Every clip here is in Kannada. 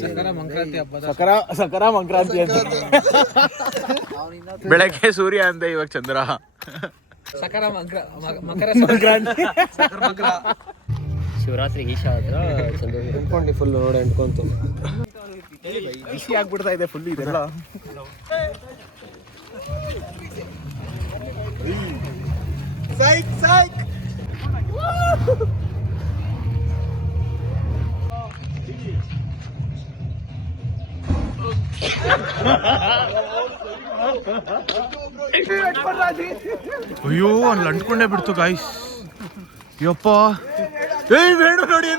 ಸಕರ ಮಂಕ್ರಾಂತಿ ಅಂತ ಬೆಳಗ್ಗೆ ಸೂರ್ಯ ಅಂತ ಇವಾಗ ಚಂದ್ರ ಮಕರ ಸಂಕ್ರಾಂತಿ ಶಿವರಾತ್ರಿ ಈಶಾ ಹತ್ರ ಅನ್ಕೊಂಡು ಫುಲ್ ನೋಡಿ ಅಂಟ್ಕೊಂತು ಬಿಸಿ ಆಗ್ಬಿಡ್ತಾ ಇದೆ ಫುಲ್ ಇದೆಲ್ಲ. ಅಯ್ಯೋ ಅಲ್ಲಿ ಅಂಟ್ಕೊಂಡೇ ಬಿಡ್ತು ಗಾಯ್ಸ್. ಯಪ್ಪ ಏಯ್ ಬೇಡ ನೋಡಿ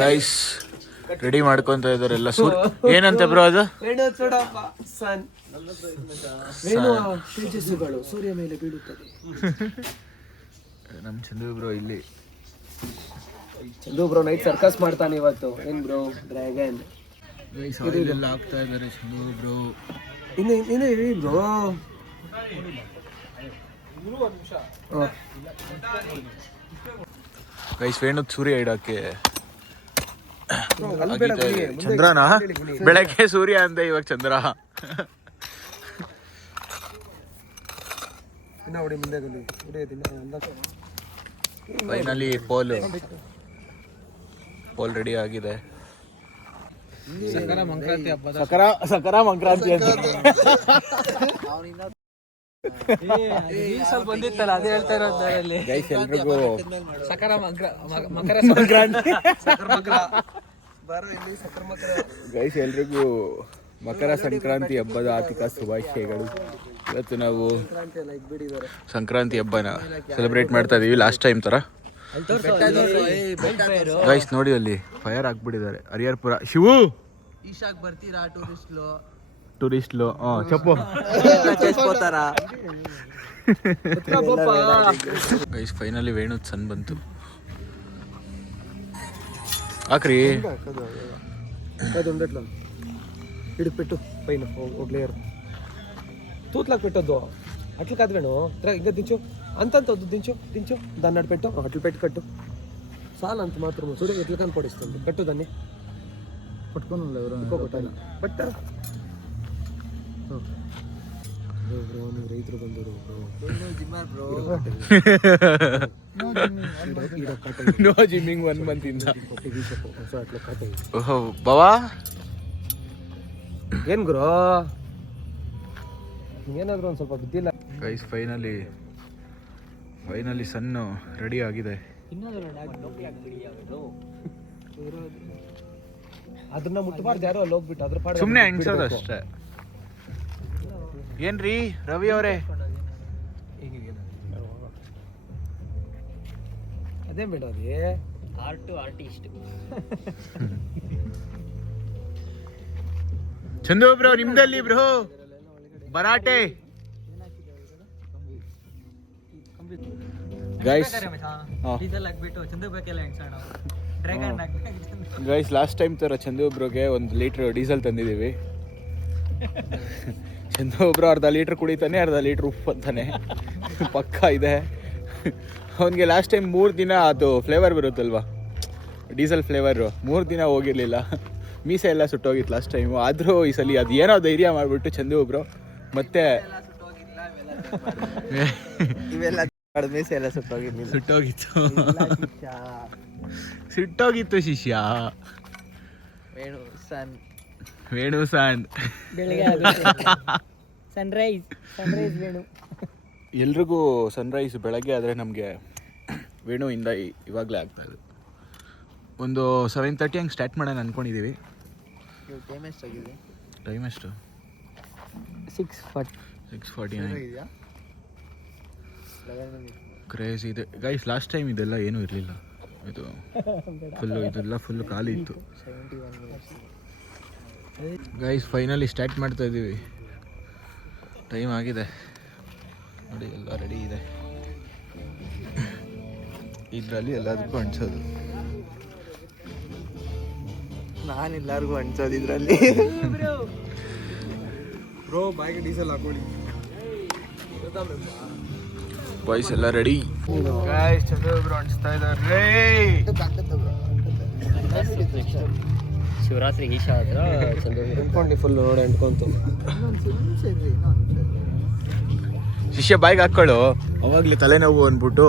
ಗೈಸ್ ರೆಡಿ ಮಾಡ್ಕೊಂತ ಇದಾರೆ ಎಲ್ಲ. ಏನಂತೆ ಬ್ರೋ ಅದು? ತೇಜಸ್ಸುಗಳು ಸೂರ್ಯ ಮೇಲೆ ಬೀಳುತ್ತದೆ. ನಮ್ ಚಂದು ಬ್ರೋ ಇಲ್ಲಿ. ಚಂದು ಬ್ರೋ ನೈಟ್ ಸರ್ಕಸ್ ಮಾಡ್ತಾನೆ ಇವತ್ತು. ಏನ್ ಬ್ರೋ ಡ್ರ್ಯಾಗನ್ ಎಲ್ಲ ಆಗ್ತಾ ಇದಾರೆ ಚಂದು ಬ್ರೋ. ಇನ್ನು ಇರಿ ಬ್ರೋ. ಗೈಸ್ ವೇಣು ಸೂರ್ಯ ಇಡಕ್ಕೆ ಚಂದ್ರನಾ? ಬೆಳಗ್ಗೆ ಸೂರ್ಯ ಅಂತ ಇವಾಗ ಚಂದ್ರ. ಫೈನಲಿ ಪೋಲ್ ರೆಡಿ ಆಗಿದೆ. ಸಕರ ಮಂಕ್ರಾಂತಿ ಅಂತ ಬಂದಿತ್ತಲ್ಲ ಅದೇ ಹೇಳ್ತಾ ಇರೋದ್ರಲ್ಲಿ. ಗೈಸ್ ಎಲ್ರಿಗೂ ಮಕರ ಸಂಕ್ರಾಂತಿ. ಗೈಸ್ ಎಲ್ರಿಗೂ ಮಕರ ಸಂಕ್ರಾಂತಿ ಹಬ್ಬದ ಆರ್ಥಿಕ ಶುಭಾಶಯಗಳು. ಇವತ್ತು ನಾವು ಸಂಕ್ರಾಂತಿ ಹಬ್ಬನ ಸೆಲೆಬ್ರೇಟ್ ಮಾಡ್ತಾ ಇದೀವಿ ಲಾಸ್ಟ್ ಟೈಮ್ ತರ. ಗೈಸ್ ನೋಡಿ ಅಲ್ಲಿ ಫೈರ್ ಹಾಕ್ಬಿಟ್ಟಿದ್ದಾರೆ. ಹರಿಹರಪುರ ಶಿವು ಈಶಾಕ್ ಬರ್ತೀರಾ ಟೂರಿಸ್ಟ್ಲು ಚಪ್ಪು ಗೈಸ್ ಫೈನಲಿ ವೇಣು ಸನ್ ಬಂತು. ಹಾಕ್ರಿ ಹಿಡಿದು పెట్టు పైన ఒక లేయర్ తూత్లకు పెట్టొద్దు. అట్లా కాదు వేణు, ఇంకా దించు. అంతంత వద్దు, దించు దాన్ని అటు పెట్టు. అట్లు పెట్టి కట్టు చాలు. అంత మాత్రం చూడు ఎట్లా కనపడిస్తుంది. కట్టు దాన్ని పట్టుకొని ఇంకొకటి పట్టారు. ರೈತರು ಬಂದರು ನೋ ಜಿಮ್ಮಿಂಗ್ 1 month ಇಂದ. ಬಾವಾ ಏನ್ ಗುರು ಏನಾದ್ರು ಒಂದ್ ಸ್ವಲ್ಪ ಬಿದ್ದಿಲ್ಲ. ಗೈಸ್ ಫೈನಲಿ ಸನ್ನು ರೆಡಿ ಆಗಿದೆ. ಅದನ್ನ ಮುಟ್ಟಬಾರ್ದು ಯಾರು ಅಲ್ಲಿ ಹೋಗ್ಬಿಟ್ಟು ಅದ್ರ ಪಾಡ ಸುಮ್ಮನೆ ಅನ್ಸೋದು ಅಷ್ಟೇ. ಏನ್ರಿ ರವಿ ಅವರೇ? ಅದೇ ಬಿಡೋರಿ ಆರ್ಟಿಸ್ಟ್ ಚಂದು ಬ್ರೋ ನಿಮ್ದಲ್ಲಿ ಬ್ರೋ ಬರಾಟೆ. ಗೈಸ್ ಗೈಸ್ ಲಾಸ್ಟ್ ಟೈಮ್ ತರ ಚಂದು ಬ್ರೋಗೆ 1 ಲೀಟರ್ ಡೀಸೆಲ್ ತಂದಿದ್ದೀವಿ. ಚಂದು ಒಬ್ರು ಅರ್ಧ ಲೀಟ್ರ್ ಕುಡಿತಾನೆ, ಅರ್ಧ ಲೀಟ್ರ್ ಉಪ್ಪು ಅಂತಾನೆ. ಪಕ್ಕ ಇದೆ ಅವನಿಗೆ. ಲಾಸ್ಟ್ ಟೈಮ್ 3 ದಿನ ಅದು ಫ್ಲೇವರ್ ಬರುತ್ತಲ್ವಾ, ಡೀಸೆಲ್ ಫ್ಲೇವರು, 3 ದಿನ ಹೋಗಿರಲಿಲ್ಲ. ಮೀಸೆ ಎಲ್ಲ ಸುಟ್ಟೋಗಿತ್ತು ಲಾಸ್ಟ್ ಟೈಮು. ಆದರೂ ಈ ಸಲ ಅದು ಏನೋ ಧೈರ್ಯ ಮಾಡಿಬಿಟ್ಟು ಚಂದು ಒಬ್ರು ಮತ್ತೆ ಮೀಸೆ ಎಲ್ಲ ಸುಟ್ಟೋಗಿತ್ತು ಶಿಷ್ಯ. ವೇಣು ಸನ್ ಸನ್ರೈಸ್ ವೇಣು. ಎಲ್ರಿಗೂ ಸನ್ರೈಸ್ ಬೆಳಗ್ಗೆ ಆದರೆ ನಮಗೆ ವೇಣುವಿಂದ ಇವಾಗಲೇ ಆಗ್ತಾಯಿದೆ. ಒಂದು 7:30 ಹಂಗೆ ಸ್ಟಾರ್ಟ್ ಮಾಡೋಣ ಅಂದ್ಕೊಂಡಿದ್ದೀವಿ. ಟೈಮ್ ಎಷ್ಟು? 6:49. ಕ್ರೇಜ್ ಇದೆ ಗೈಸ್. ಲಾಸ್ಟ್ ಟೈಮ್ ಇದೆಲ್ಲ ಏನೂ ಇರಲಿಲ್ಲ. ಇದು ಫುಲ್ಲು ಇದೆಲ್ಲ ಫುಲ್ ಖಾಲಿ ಇತ್ತು. ಗೈಸ್ ಫೈನಲಿ ಸ್ಟಾರ್ಟ್ ಮಾಡ್ತಾ ಇದ್ದೀವಿ. ಟೈಮ್ ಆಗಿದೆ ನೋಡಿ, ಎಲ್ಲ ರೆಡಿ ಇದೆ. ಇದರಲ್ಲಿ ಎಲ್ಲದಕ್ಕೂ ಅಂಟಿಸೋದು. ನಾನು ಎಲ್ಲರಿಗೂ ಅಂಟಿಸೋದು ಇದರಲ್ಲಿ. ಬ್ರೋ ಬಾಯಿಗೆ ಡೀಸೆಲ್ ಹಾಕೊಳ್ಳಿ. ಬಾಯ್ಸ್ ಎಲ್ಲ ರೆಡಿ. ಗೈಸ್ ಚಂದ್ರಬ್ರು ಅಂಟಿಸ್ತಾ ಇದ್ದಾರೆ. ಶಿವರಾತ್ರಿ ಈಶ ಹತ್ರ ಅಂದ್ಕೊಂಡು ಫುಲ್ ನೋಡಿ ಅಂಟ್ಕೊಂತು. ಶಿಷ್ಯ ಬಾಯಿಗೆ ಹಾಕ್ಕೊಳ್ಳು, ಅವಾಗಲೇ ತಲೆನೋವು ಅಂದ್ಬಿಟ್ಟು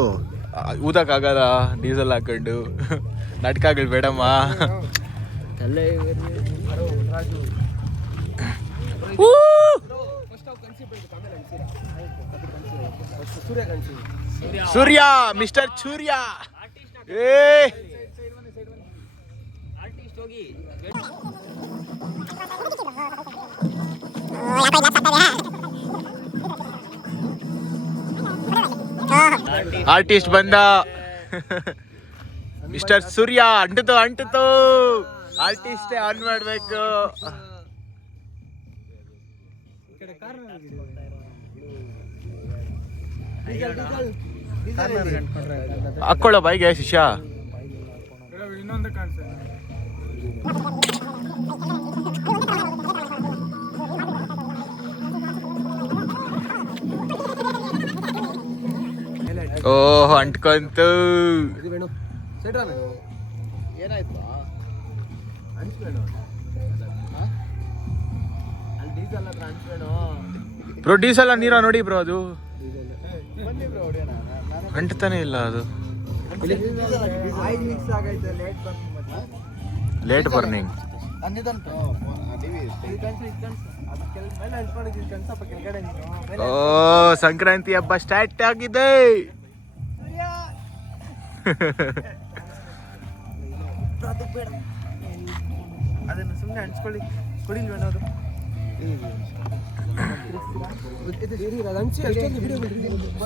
ಊದಕ್ಕಾಗಲ್ಲ ಡೀಸೆಲ್ ಹಾಕೊಂಡು. ನಾಟಕಗಳು ಬೇಡಮ್ಮ. ತಲೆ ಸೂರ್ಯ, ಮಿಸ್ಟರ್ ಸೂರ್ಯ. ಏ ಆರ್ಟಿಸ್ಟ್ ಬಂದ. ಮಿಸ್ಟರ್ ಸೂರ್ಯ ಅಂಟಿತು. ಆರ್ಟಿಸ್ಟ್ ಆನ್ ಮಾಡ್ಬೇಕು. ಹಾಕೊಳ್ಳೋ ಬಾಯಿಗೆ ಶಿಷ್ಯ. ಓಹ್ ಅಂಟ್ಕೊಂತು. ಏನಾಯ್ತು ಬ್ರೋ ಡೀಸೆಲ್ ನೀರ ನೋಡಿ ಬ್ರೋ, ಅದು ಅಂಟ್ತಾನೆ ಇಲ್ಲ. ಅದು ಲೇಟ್ ಬರ್ನಿಂಗ್. ಓ ಸಂಕ್ರಾಂತಿ ಹಬ್ಬ ಸ್ಟಾರ್ಟ್ ಆಗಿದೆ. ಅದನ್ನು ಸುಮ್ಮನೆ ಅಂಟಿಸ್ಕೊಳ್ಳಿ, ಕುಡಿಲ್ವೇನೋ ಅದು.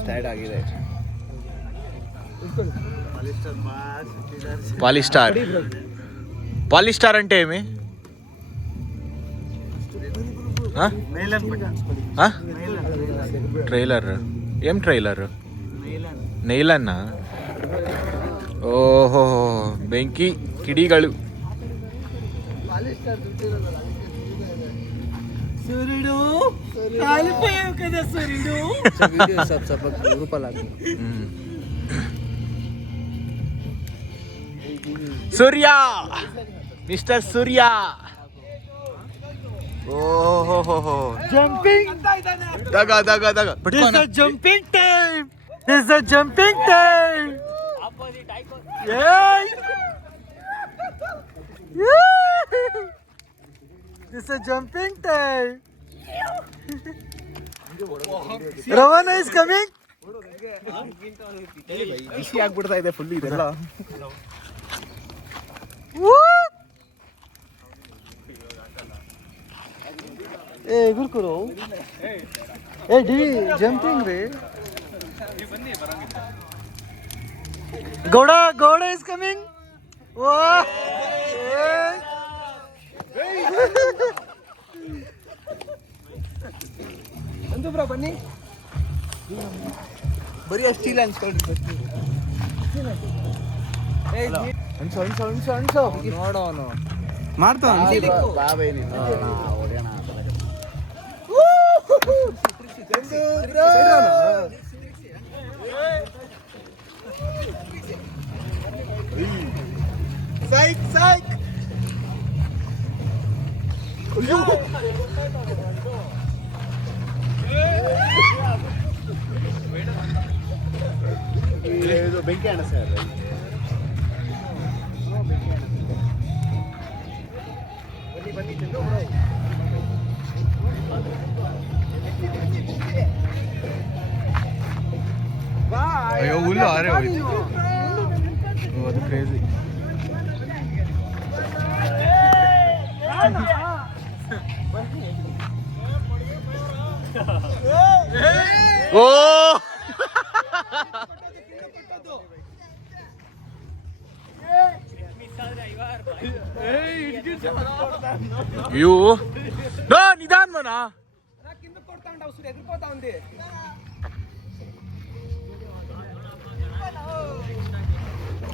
ಸ್ಟಾರ್ಟ್ ಆಗಿದೆ. పాలిస్టార్ అంటే ఏమి? ట్రైలర్. ఏం ట్రైలర్? ನೈಲನ್ನ. ಓಹೋ ಬೆಂಕಿ ಕಿಡಿಗಳು. ಸೂರ್ಯುಡು ಕಾಲಿపోయావు కదా సూర్యుడు. వీడియో सब రూపాయలు ఆగి. ಸೂರ್ಯ, ಮಿಸ್ಟರ್ ಸೂರ್ಯ. ಓಹೋ jumping. ದಗ This is a jumping time. This is a jumping time. Opposite icon. Yay! This is a jumping time. Ravana is coming. ಬಿಸಿ ಆಗ್ಬಿಡ್ತಾ ಇದೆ ಫುಲ್ ಇದೆಲ್ಲ. ಏ ಗುರುಕುರು, ಏ ಡಿವಿ ಜಂಪಿಂಗ್ ರೀ. Gowda is coming. ಒಂದು ಬ್ರೋ ಬನ್ನಿ. ಬರೀ ಅಷ್ಟಿಲ್ಲ ಅನ್ಸ್ಕೊಳ್ರಿ. ಅನ್ಸೋ ನೋಡೋನು ಮಾಡ್ತಾವ. ಬೆಂಕಿ ಅಣ್ಣ ಸರ್. ಅಯ್ಯೋ ಹುಲ್ಲು ಆರೆ ಹೋಯ್ತು. ಅದು ಕ್ರೇಜಿ. ಓ ಇವು ನೋ ನಿಧಾನ ಮನ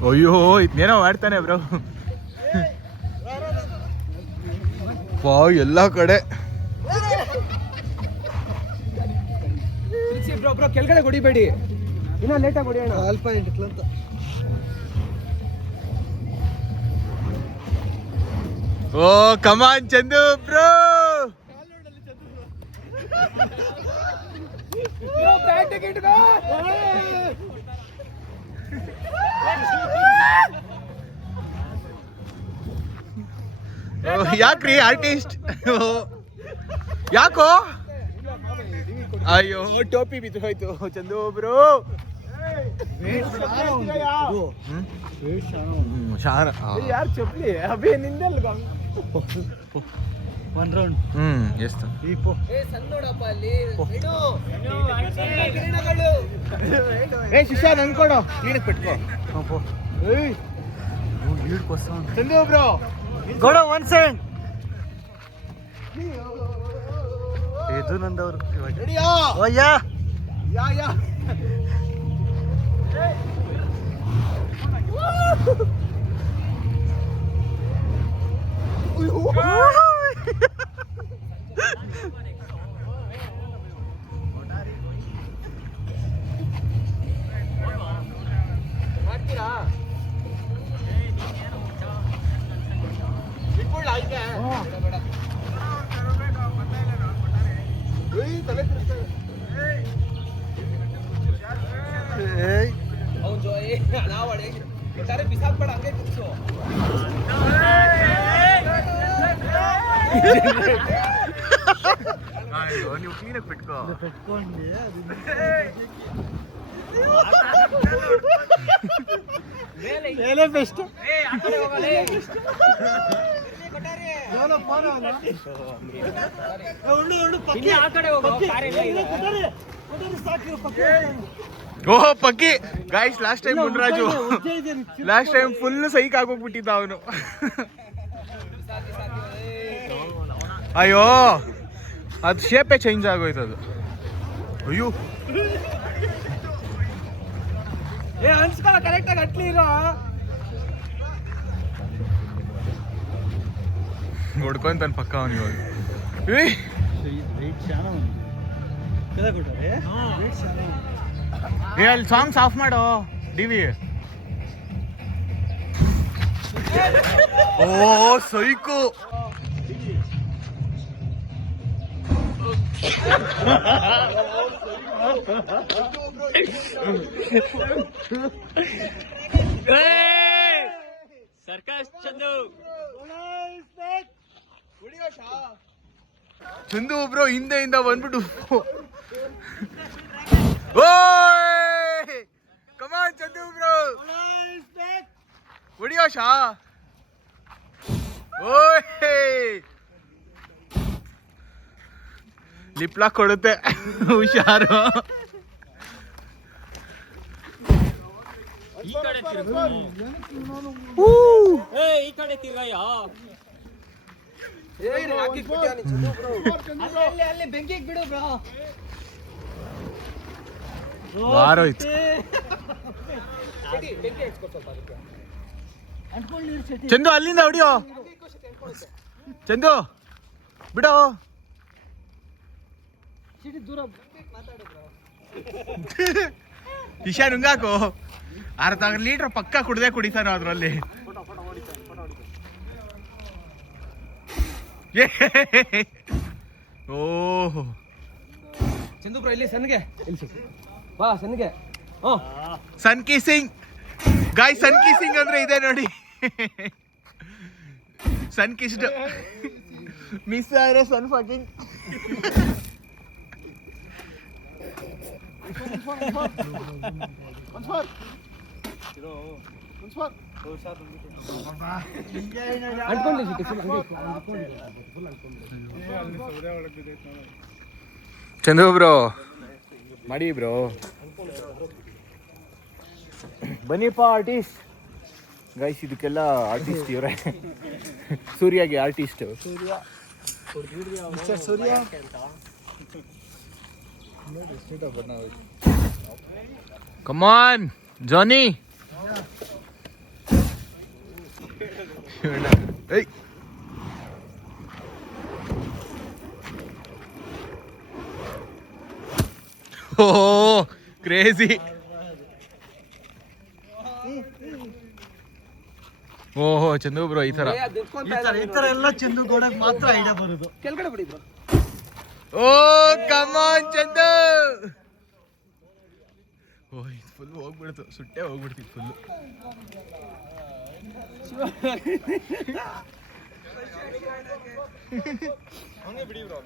ಅಯ್ಯೋ ಇದ್ನೇನೋ ಮಾಡ್ತಾನೆ ಬ್ರೋ. ವಾ ಎಲ್ಲ ಕಡೆ ಬ್ರೋ ಕೆಳಗಡೆ ಹೊಡಿಬೇಡಿ, ಇನ್ನ ಲೇಟಾಗಿ ಹೊಡಿಯೋಣ. ಅಲ್ಪ ಅಂತ ಓ ಕಮಾನ್ ಚಂದು ಬ್ರೋ. ಯಾಕ್ರಿ ಆರ್ಟಿಸ್ಟ್ ಯಾಕೋ? ಅಯ್ಯೋ ಟೋಪಿ ಬಿದ್ದು ಹೋಯ್ತು ಚಂದು ಬ್ರೋ. ಯಾರು ಚಪ್ಪಲಿ ಅಭಿ ನಿಂದೆಲ್ಲ ಒನ್ ರೌಂಡ್ ಎಷ್ಟು ಶಿಷ್ಯ ನನ್ ಕೊಡು ಕ್ಲೀನಿಕ್ ಪೆಟ್ಕೋ ಚಂದು ಬ್ರೋ. ಗೋಡ ಒನ್ ಸೈಡ್ ಇದು ನಂದವ್ರು ಓಯ್ಯ ಬಿಸಾಕ್ಬೇಡ, ಹಂಗೆ ಕೂರ್ಸು. ನೀವು ಕ್ಲೀನಾಗಿ ಬಿಟ್ಕೋ. ಮೇಲೆ ಬೆಸ್ಟ್. ಓಹ್ ಪಕ್ಕಿ guys, last time Munraju last time full psych ಆಗೋಗ್ಬಿಟ್ಟಿದ್ದ ಅವನು. ಅಯ್ಯೋ ಅದು ಶೇಪೇ ಚೇಂಜ್ ಆಗೋಯ್ತು ಅದು. ಅಯ್ಯೋ ಅನ್ಸ್ಕೊಳ ಕರೆಕ್ಟಾಗಿ ಅಟ್ಲಿ ಇರೋ. ನೋಡ್ಕೊಂತಾನೆ ಪಕ್ಕ ಅವನು ಇವಾಗ. ಏ ಅಲ್ಲಿ ಸಾಂಗ್ಸ್ ಆಫ್ ಮಾಡೋ ಟಿವಿ. ಓ psych. Circus Chandu Chandu bro ಹಿಂದೆಯಿಂದ ಬಂದ್ಬಿಟ್ಟು ಓಯ್ ಕಮಾನ್ ಚಂದು ಬ್ರೋ ಹೊಡಿಯೋ ಶಾ. ಓಯ್ ಲಿಪ್ಲಾಕ್ ಕೊಡುತ್ತೆ ಹುಷಾರು. ಈ ಕಡೆ ಈ ಕಡೆ ತಿರ್ಗಯ್ಯ. ಅಲ್ಲಿ ಬೆಂಕಿಗೆ ಬಿಡು ಬ್ರೋ. ವಾರೋಯ್ತು. ಚಂದು ಅಲ್ಲಿಂದ ಹೊಡಿಯೋ. ಚಂದು ಬಿಡೋ. ಇಶಾ ನುಂಗಾಕು. ಅರ್ಧ ಲೀಟರ್ ಪಕ್ಕ ಕುಡ್ದೇ ಕುಡಿತಾನೋ ಅದ್ರಲ್ಲಿ. ಓಹ್ ಚಂದು ಬ್ರೋ ಇಲ್ಲಿ ಸನ್ಗೆ ಬಾ ಸನ್ಗೆ. ಸನ್ ಕಿಸಿಂಗ್ ಗಾಯ್, ಸನ್ ಕಿಸಿಂಗ್ ಅಂದ್ರೆ ಇದೆ ನೋಡಿ. ಸನ್ ಕಿಸ್ಡ್ ಮಿಸ್ ಆದ್ರೆ ಸನ್ ಫಕಿಂಗ್. ಚಂದು ಬ್ರೋ ಮಾಡಿ ಬ್ರೋ. ಬನ್ನಿಪ್ಪ ಆರ್ಟಿಸ್ಟ್. ಗೈಸ್ ಇದಕ್ಕೆಲ್ಲ ಆರ್ಟಿಸ್ಟ್ ಇವರೇ. ಸೂರ್ಯಗೆ artist. Surya come on Johnny. Oh crazy. ಓಹೋ ಚಂದು ಬ್ರೋ ಈ ತರ ಈ ತರ ಎಲ್ಲ ಚಂದು ಗೋಡಕ್ ಮಾತ್ರ ಐಡಿಯಾ ಬರೋದು. ಕೆಳಗಡೆ ಬಿಡಿ ಬ್ರೋ. ಓ ಕಮಾನ್ ಚಂದು. ಓ ಇದು ಫುಲ್ ಹೋಗ್ಬಿಡ್ತು, ಸುಟ್ಟೆ ಹೋಗ್ಬಿಡ್ತಿತ್ತು ಫುಲ್ಲು. ಬಿಡಿ ಬ್ರೋ.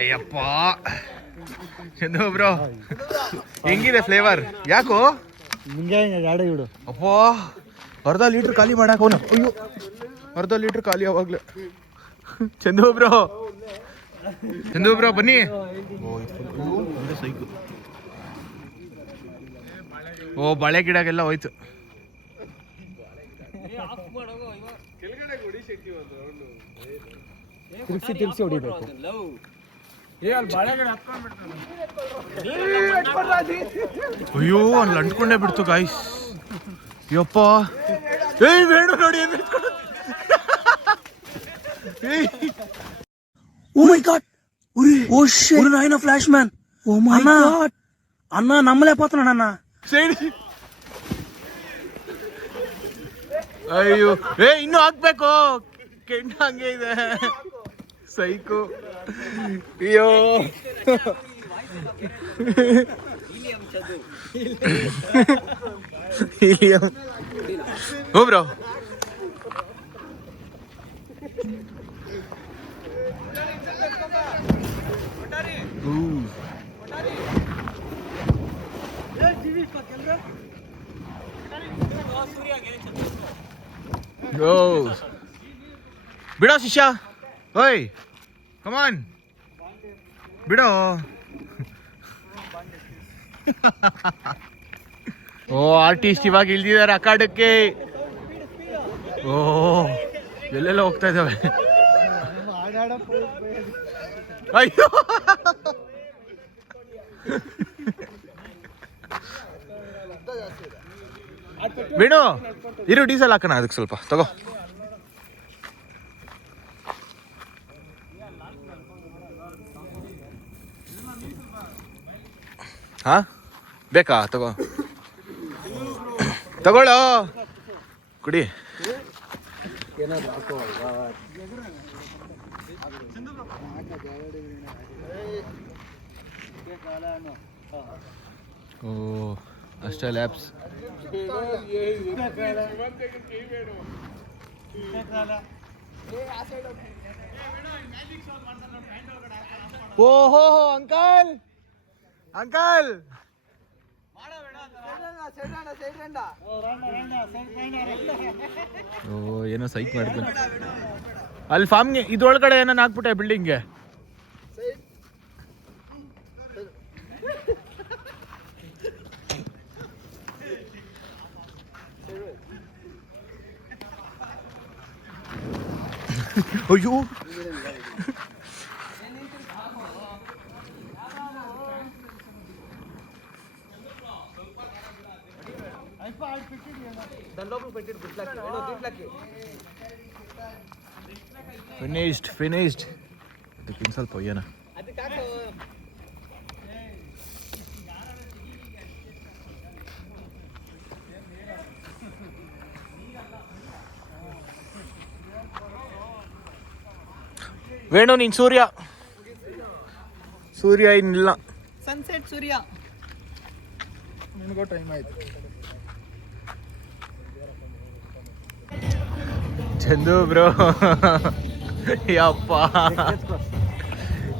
ಅಯ್ಯಪ್ಪ ಚಂದು ಬ್ರೋ ಹೆಂಗಿದೆ ಫ್ಲೇವರ್? ಯಾಕೋ ನಿಂಗೆ ಗಾಡಿ ಬಿಡು. ಅಪ್ಪ ಅರ್ಧ ಲೀಟ್ರ್ ಖಾಲಿ ಮಾಡಾಕ ಅವನು. ಅಯ್ಯೋ ಅರ್ಧ ಲೀಟ್ರ್ ಖಾಲಿ ಅವಾಗ್ಲೇ. ಚಂದು ಬ್ರೋ ಬನ್ನಿ. ಓ ಬಾಳೆ ಗಿಡಗೆಲ್ಲ ಹೋಯ್ತು. ತಿರ್ಸಿ ಹೊಡಿಬೇಕು. ಅಯ್ಯೋ ಅಲ್ಲಿ ಅಂಟ್ಕೊಂಡೇ ಬಿಡ್ತು ಗಾಯ್ಸ್. ಯಪ್ಪ ಏಯ್ ಬೇಡ ನೋಡಿ. ಓ ಮೈ ಗಾಡ್, ಓ ಶಿಟ್, ನಾಯಿನ ಫ್ಲಾಶ್ ಮ್ಯಾನ್. ಓ ಮೈ ಗಾಡ್ అన్న నమ్మలేకపోతున్నాను అన్న. ಅಯ್ಯೋ ಇನ್ನೂ ಹಾಕ್ಬೇಕು. ಕೆಂಡ ಹಂಗೆ ಇದೆ ಸೈಕು. ಅಯ್ಯೋ ಹೋ ಬ್ರೋ. ಬಿಡೋ ಶಿಷ್ಯ. ಓಯ್ ಕಮಾನ್ ಬಿಡೋ. ಓ ಆರ್ಟಿಸ್ಟ್ ಇವಾಗ ಇಳ್ದಿದ್ದಾರೆ ಅಖಾಡಕ್ಕೆ. ಓ ಎಲ್ಲೆಲ್ಲ ಹೋಗ್ತಾ ಇದ್ದಾವೆ. ಅಯ್ಯೋ ಬೇಣು ಇರು, ಡೀಸೆಲ್ ಹಾಕೋಣ ಅದಕ್ಕೆ ಸ್ವಲ್ಪ ತಗೋ. ಹಾ ಬೇಕಾ? ತಗೊಳ್ಳೋ ಕುಡಿ. ಓ ಅಷ್ಟೇ ಲ್ಯಾಬ್ಸ್. ಓಹೋ ಅಂಕಲ್ ಅಂಕಲ್. ಓ ಏನೋ ಸೈಕ್ ಮಾಡ್ತಾನೆ ಅಲ್ಲಿ ಫಾರ್ಮ್ಗೆ. ಇದ್ರೊಳಗಡೆ ಏನೋ ಹಾಕ್ಬಿಟ್ಟೆ ಬಿಲ್ಡಿಂಗ್ಗೆ. ಅಯ್ಯೋ ಫಿನಿಶ್ಡ್. ಅದಕ್ಕಿಂತ ಸ್ವಲ್ಪ ಒಯ್ಯೋಣ. ವೇಣು ನೀನ್ ಸೂರ್ಯ ಇನ್ನಿಲ್ಲ. ಸನ್ಸೆಟ್ ಸೂರ್ಯ ನಿನಗೂ ಟೈಮ್ ಆಯ್ತು. ಚಂದು ಬ್ರೋ ಯಪ್ಪ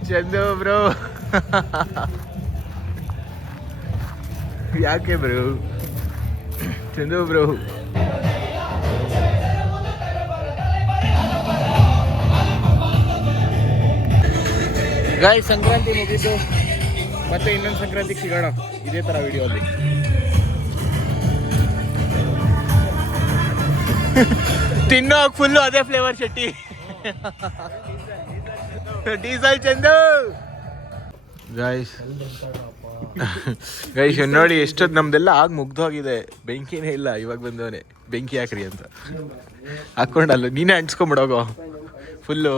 ಚಂದು ಬ್ರೋ ಯಾಕೆ ಬ್ರೋ ಚಂದು ಬ್ರೋ. ಗಾಯ್ ಸಂಕ್ರಾಂತಿ ಮುಗೀತು, ಮತ್ತೆ ಇನ್ನೊಂದು ಸಂಕ್ರಾಂತಿಗೆ ಸಿಗೋಣ ಇದೇ ಥರ ವಿಡಿಯೋ ಅಲ್ಲಿ. ತಿನ್ನೋಕ್ ಫುಲ್ಲು ಅದೇ flavour Shetty. Diesel Chandu guys. Guys ನೋಡಿ ಎಷ್ಟೊತ್ತು ನಮ್ದೆಲ್ಲ ಆಗ ಮುಗ್ದೋಗಿದೆ, ಬೆಂಕಿನೇ ಇಲ್ಲ. ಇವಾಗ ಬಂದವನೇ ಬೆಂಕಿ ಹಾಕ್ರಿ ಅಂತ ಹಾಕೊಂಡಲ್ಲ, ನೀನೇ ಅಂಟ್ಸ್ಕೊಂಬಿಡೋಗೋ ಫುಲ್ಲು.